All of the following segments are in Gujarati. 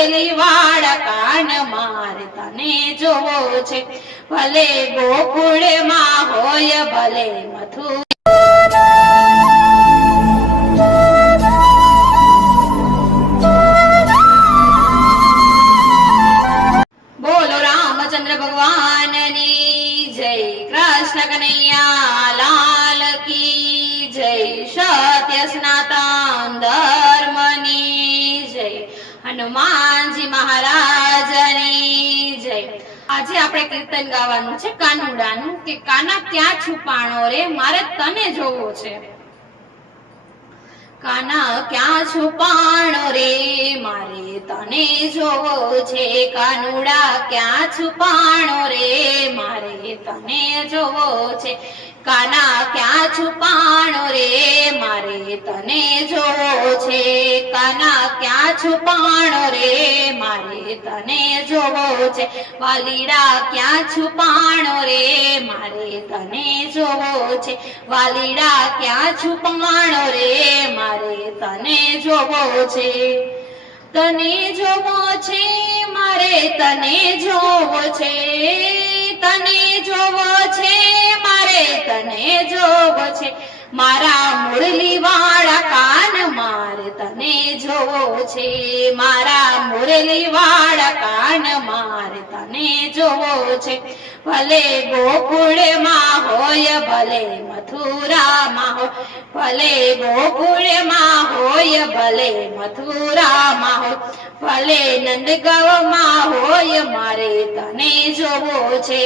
મોરલી વાળા કાન મારે તને જોવો છે ભલે ગોકુળમાં હોય ભલે મથુરા બોલો રામચંદ્ર ભગવાનની જય કૃષ્ણ કનૈયા લાલ કી જય સત્ય સનાતન ધર્મની જય હનુમાનજી મહારાજની જય આજે આપણે કીર્તન ગાવાનું છે કાનુડાનું કે કાના ક્યાં છુપાણો રે મારે તને જોવો છે કાના ક્યાં છુપાણો રે મારે તને જોવો છે કાનુડા ક્યાં છુપાણો રે મારે તને જોવો છે કાના ક્યાં છુપાણો રે મારે તને જોવો છે કાના ક્યાં છુપાણો રે મારે તને જોવો છે વાલીડા ક્યાં છુપાણો રે મારે તને જોવો છે વાલીડા ક્યાં છુપાણો રે મારે તને જોવો છે તને જોવો છે મારે તને જોવો છે તને જોવો છે મારે તને જોવો છે મારા મુરલી વાળા કાન મારે તને જોવો છે મારા મુરલી વાળા કાન મારે તને જોવો છે ભલે ગોકુળમાં હોય ભલે મથુરામાં હોય ભલે ગોકુળમાં હોય ભલે મથુરામાં હોય ભલે નંદગાંવમાં હોય મારે તને જોવો છે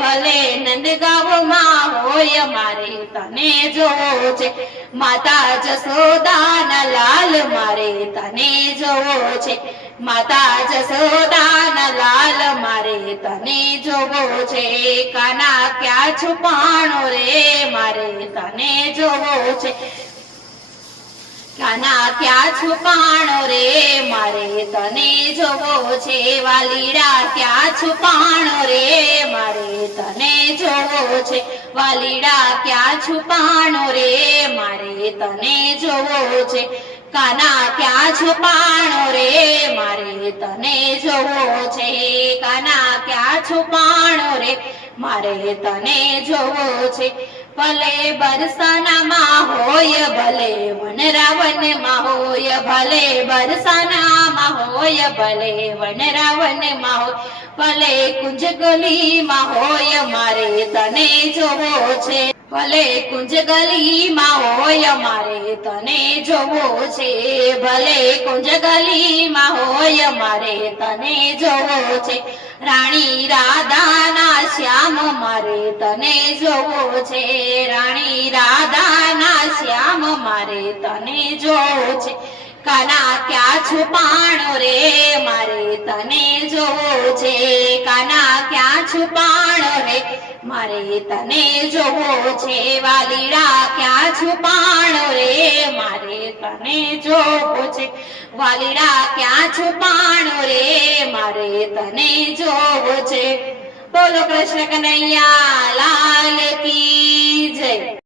ભલે નંદગાંવમાં હોય મારે તને જોવો છે માતા જશોદાના લાલ મારે તને જોવો છે માતા જશોદાના લાલ મારે તને જોવો છે કાના ક્યાં છુપાણો રે મારે તને જોવો છે કાના ક્યાં છુપાણો રે મારે તને જોવો છે વાલીડા ક્યાં છુપાણો રે મારે તને જોવો છે વાલીડા ક્યાં છુપાણો રે મારે તને જોવો છે કાના ક્યાં છુપાણો રે મારે તને જોવો છે કાના ક્યાં છુપાણો રે મારે તને જોવો છે ભલે બરસાનામાં હોય ભલે વનરાવનમાં હોય ભલે બરસાનામાં હોય ભલે વનરાવનમાં હોય ભલે કુંજ ગલીમાં હોય મારે તને જોવો છે ભલે કુંજ ગલીમાં હોય મારે તને જોવો છે ભલે કુંજ ગલીમાં હોય મારે તને જોવો છે રાણી રાધાના શ્યામ મારે તને જોવો છે રાણી રાધાના શ્યામ મારે તને જોવો છે કાના ક્યાં છુપાણો રે મારે તને જોવો છે કાના ક્યાં છુપાણો રે મારે તને જોવો છે વાલીડા ક્યાં છુપાણો રે મારે તને જોવો છે વાલીડા ક્યાં છુપાણો રે મારે તને જોવો છે બોલો કૃષ્ણ કનૈયા લાલ કી જય।